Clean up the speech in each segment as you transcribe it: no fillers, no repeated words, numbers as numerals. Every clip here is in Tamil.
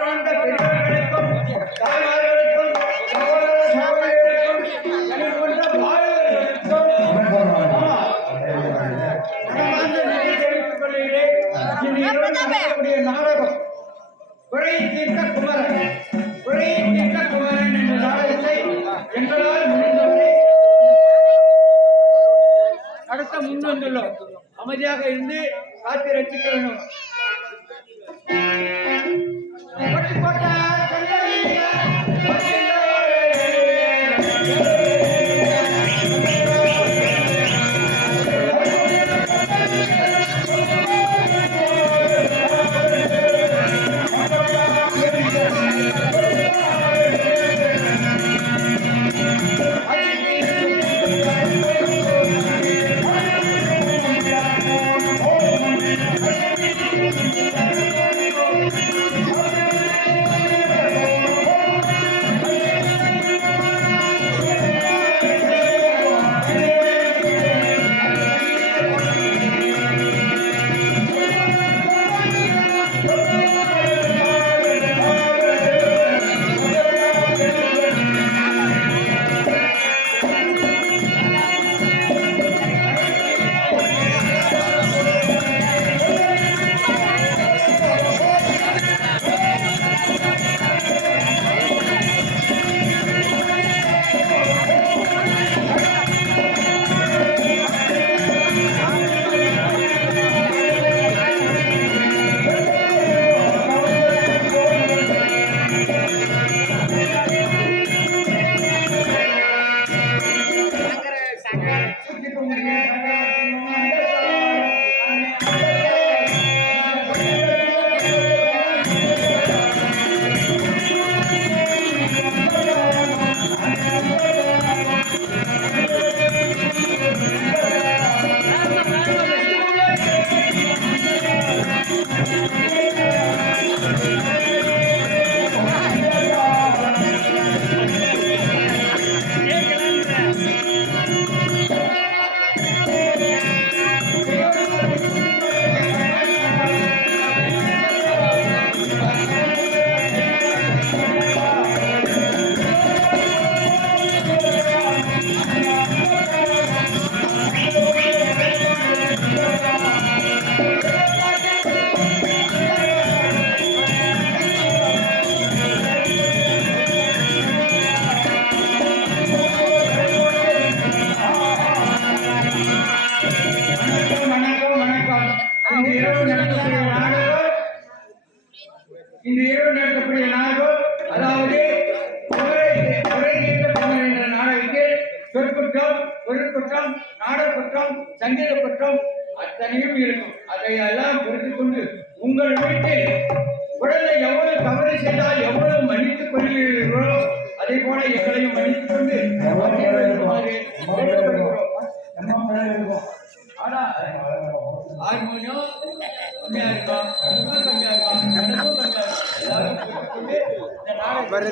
மற்ற பெரியவர்களுக்கும் தாய்மார்களுக்கும் சகோதர சகோதரிகளுக்கும் எனக்குள்ள வாழ்வர்களுக்கும் தெரிவித்துக் கொள்கிறேன். நாடகம் குறை தீர்த்த குமரன் என்ற நாடகத்தை எங்களால் முடிந்தவரை நடத்த முன்வந்துள்ளோம். அமைதியாக இருந்து காத்து ரசிக்க வேண்டும். இந்த இரவு நடக்கக்கூடிய நாடகம் அதாவது என்ற நாடகத்தில் சொற்குற்றம், பொருட்குற்றம், நாடகுற்றம், சங்கீத குற்றம் அத்தனையும் இருக்கும். அதை எல்லாம் புரிந்து கொண்டு உங்கள் வீட்டில் குழந்தை எவ்வளவு தவறு செய்தால் எவ்வளவு மன்னித்துக் கொள்கிறீர்களோ அதே போல எங்களையும் மன்னித்துக் கொண்டு ஹார்மோனியம் கம்மியா இருக்கும், கம்மியா இருக்கும்,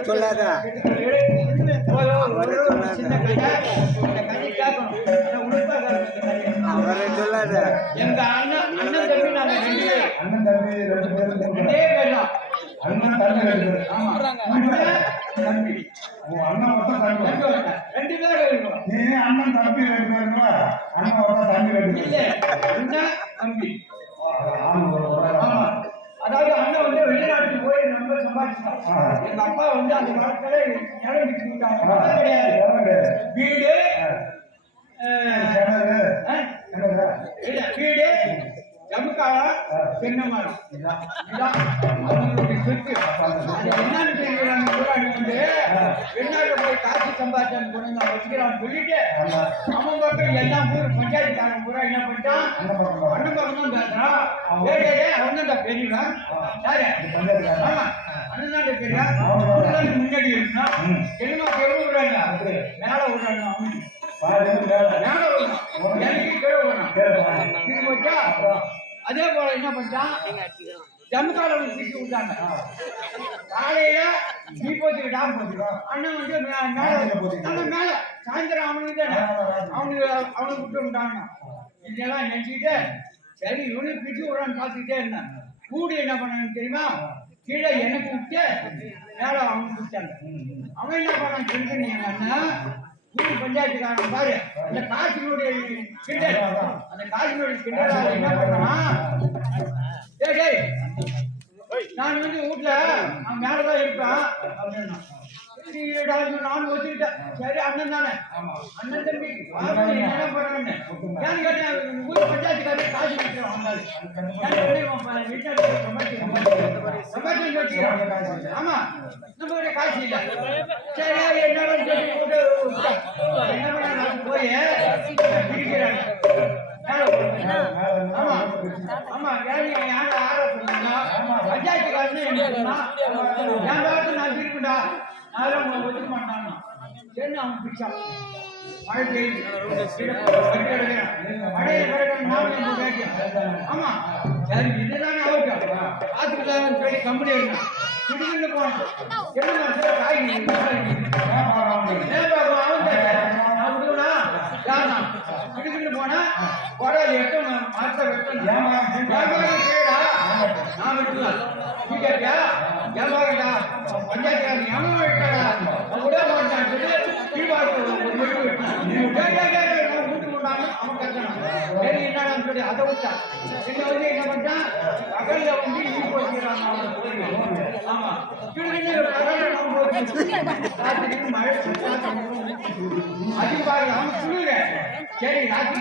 சொல்லாத சொல்லாத எங்க அண்ணன் தம்பி நாங்க ரெண்டே பேர் தான். அண்ணன் தம்பி ரெண்டு பேர் இருக்கணும். நீ அண்ணன் தம்பி ரெண்டு பேருங்களா? அண்ணன் ஒருத்தன் தம்பி ரெண்டு பேர் தம்பி. அதாவது அண்ணன் வந்து வெளிநாட்டுக்கு போய் ரொம்ப சம்பாதிச்சான். எங்க அப்பா வந்து அந்த காலத்துல இடம் விட்டு கிடையாது. வீடு வீடு ஜமுக்காலா தென்னமரம் அவங்களுடைய சொத்து. அது என்னன்னு தெரியுறாங்க ஊராடி வந்து வெளிநாட்டுல போய் காசு சம்பாதிச்சான்னு கொண்டு நான் வச்சுக்கிறான்னு சொல்லிட்டு அவன் பக்கம் எல்லாம் ஊர் பஞ்சாயத்துக்காரன் பூரா என்ன பண்ணிட்டான், அண்ணன் பக்கம் தான் பேசுறான். அவன் தான் பெரியவா யாரு? ஆமா அண்ணன் தான் பெரியவா. முன்னாடி இருந்தா என்னமா எவ்வளவு விடுறாங்க, மேல விடுறாங்க, மேல விடணும், எனக்கு கீழே விடணும். அதே போல என்ன பண்ணிட்டான், ஜம்முக்காரன் பிடிச்சி விட்டாங்க. காலையில தீபத்துக்கு டாம் போட்டுருக்கோம். அண்ணன் வந்து மேல சாயந்தரம் அவனுக்கு அவனுக்கு விட்டு விட்டாங்க. இதெல்லாம் நினைச்சுக்கிட்டு சரி இவனுக்கு பிடிச்சி விடுறான்னு பார்த்துக்கிட்டே இருந்தேன். கூடி என்ன பண்ணான்னு தெரியுமா, கீழே எனக்கு விட்டு மேலே அவனுக்கு விட்டாங்க. அவன் என்ன பண்ணான் சொல்லுங்க எங்க அண்ணன் ஊர் பஞ்சாயத்துக்காரன் பாரு அந்த காசினுடைய கிண்டல் அந்த காசினுடைய கிண்டல் என்ன பண்ணான் டேய் நான் வந்து வீட்டுல நான் மேலதான் இருப்பேன் அப்படின்னா நானும் ஒத்துக்கிட்டேன். சரி அண்ணன் தானே அண்ணன் தம்பி என்ன பண்றேன்னு ஏன்னு கேட்டேன் ஊர் பஞ்சாயத்துக்காரன் காசு கொடுத்துருவான் வந்தாரு ஆமா நம்மளுடைய காசு இல்லை. சரி என்னோட என்ன பண்ண போய் பிடிக்கிறாங்க. ஆமா ஆமா யாரும் ஆரோப்பா பஞ்சாயத்துக்காரன்னு என் பாட்டு நான் இருக்குண்டா அதெல்லாம் உங்களை ஒதுக்க மாட்டான்னா சரி அவன் பிடிச்சான். மழை பெய்யுது மழையை ஆமா சரி இதுதானே அவுட்டா பார்த்துக்கிட்டாங்கன்னு சொல்லி கம்பெனி இருந்தான் திடீர்னு போனான் என்ன காய் திடீர்னு போனா உடல் எட்டும் மரத்தை வெட்டணும் கேடா நான் வெட்டலாம் நீ கேட்டியா ஏமாறா பஞ்சாயத்து எவன் வெட்டாடா விட மாட்டான்னு சொல்லி வீட்டு கொண்டாங்க அவன் கட்டணும் சரி என்னடான்னு சொல்லி அதை விட்டா என்ன வந்து என்ன பண்ணிட்டான் பகல்ல வந்து இடி போச்சுக்கிறான் ஆமா மழை அதிகம் பாருங்க அவன் குளிர சரி ராத்திரி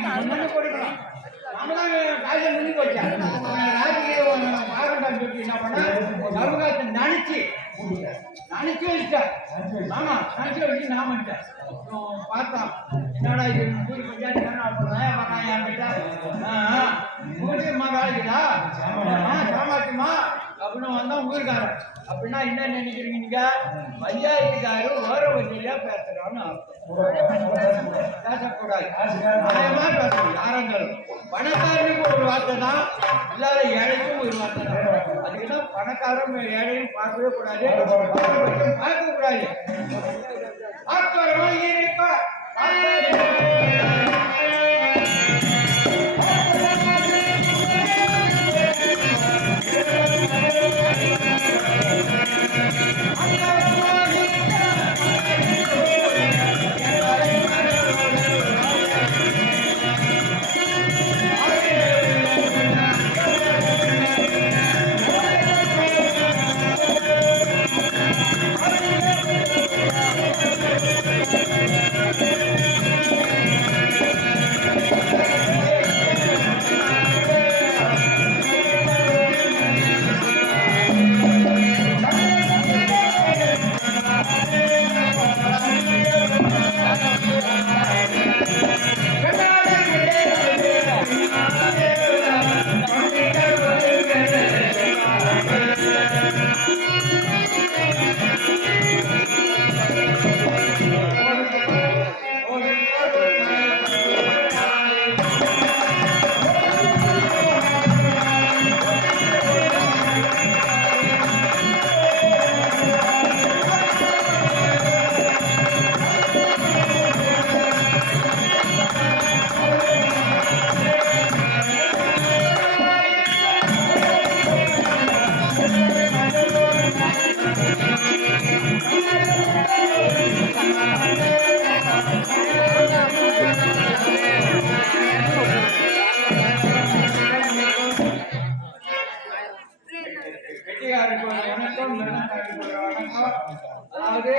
கொடுக்கலாம் நம்மளாம் காலையில் நின்று வச்சேன் ராத்திரி ஆகண்டான்னு சொல்லி என்ன பண்ணா சமூகத்தை நினைச்சு வச்சுட்டேன். ஆமா நினைச்சு வச்சு நான் வந்துட்டேன். பார்த்தான் என்னடா இது ஊர் பஞ்சாயத்து வரான் என்கிட்ட ஊருக்கு வேலைக்குதா சாமாச்சுமா அப்படின்னு வந்தா ஊருக்காரன் அப்படின்னா என்ன நினைக்கிறீங்க நீங்க பஞ்சாயத்துக்காரு ஓர வண்டியில பேசுறான்னு பேசக்கூடாது நியாயமா பேசணும் யாரா இருந்தாலும் பணக்காரனுக்கு ஒரு வார்த்தை தான் இல்லாத ஏழைக்கும் ஒரு வார்த்தை தான் அதுக்குதான் பணக்காரன் ஏழையும் பார்க்கவே கூடாது பார்க்க கூடாது ஆத்மரமா இருப்பா அதாவது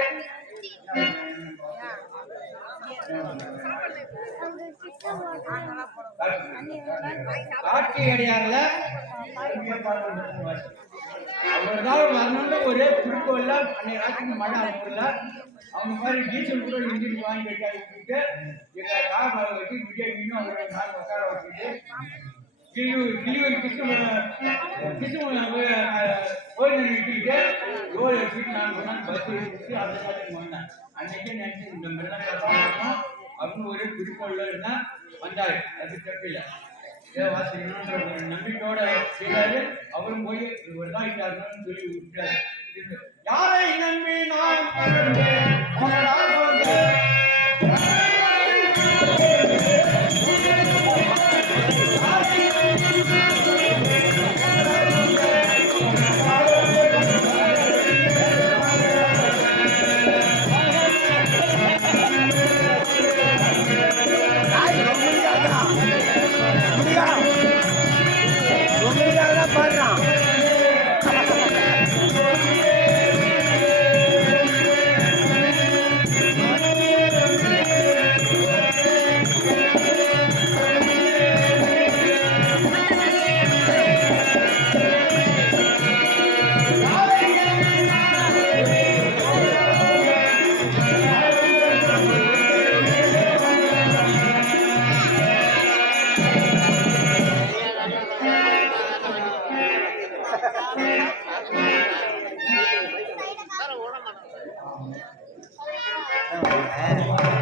காட்சி அடையாறுல அவர்தான் வரணும்னு ஒரே குறிக்கோள்ல அன்னைய ராத்திரிக்கு மழை அனுப்புல அவங்க மாதிரி டீசல் கூட இன்ஜின் வாங்கி வச்சுட்டு எங்க காரை வச்சு விஜய் மீனும் அவரோட நாள் உட்கார வச்சுட்டு கிளியூர் கோயில் நிறுத்திக்கிட்டு ரோடு வச்சுட்டு நான் சொன்னேன் பஸ் எடுத்துட்டு அந்த மாதிரி வந்தேன் அன்னைக்கே நினைச்சு இந்த மிருதம் அப்படின்னு ஒரே குறிக்கோள்ல இருந்தா வந்தாரு அது தப்பில்லை வாசிக்கணுன்ற ஒரு நம்பிக்கையோட செய்தாரு அவரும் போய் ஒரு தான் இட்டாருன்னு சொல்லி விட்டாரு யாரை நம்பி நான் ஆ.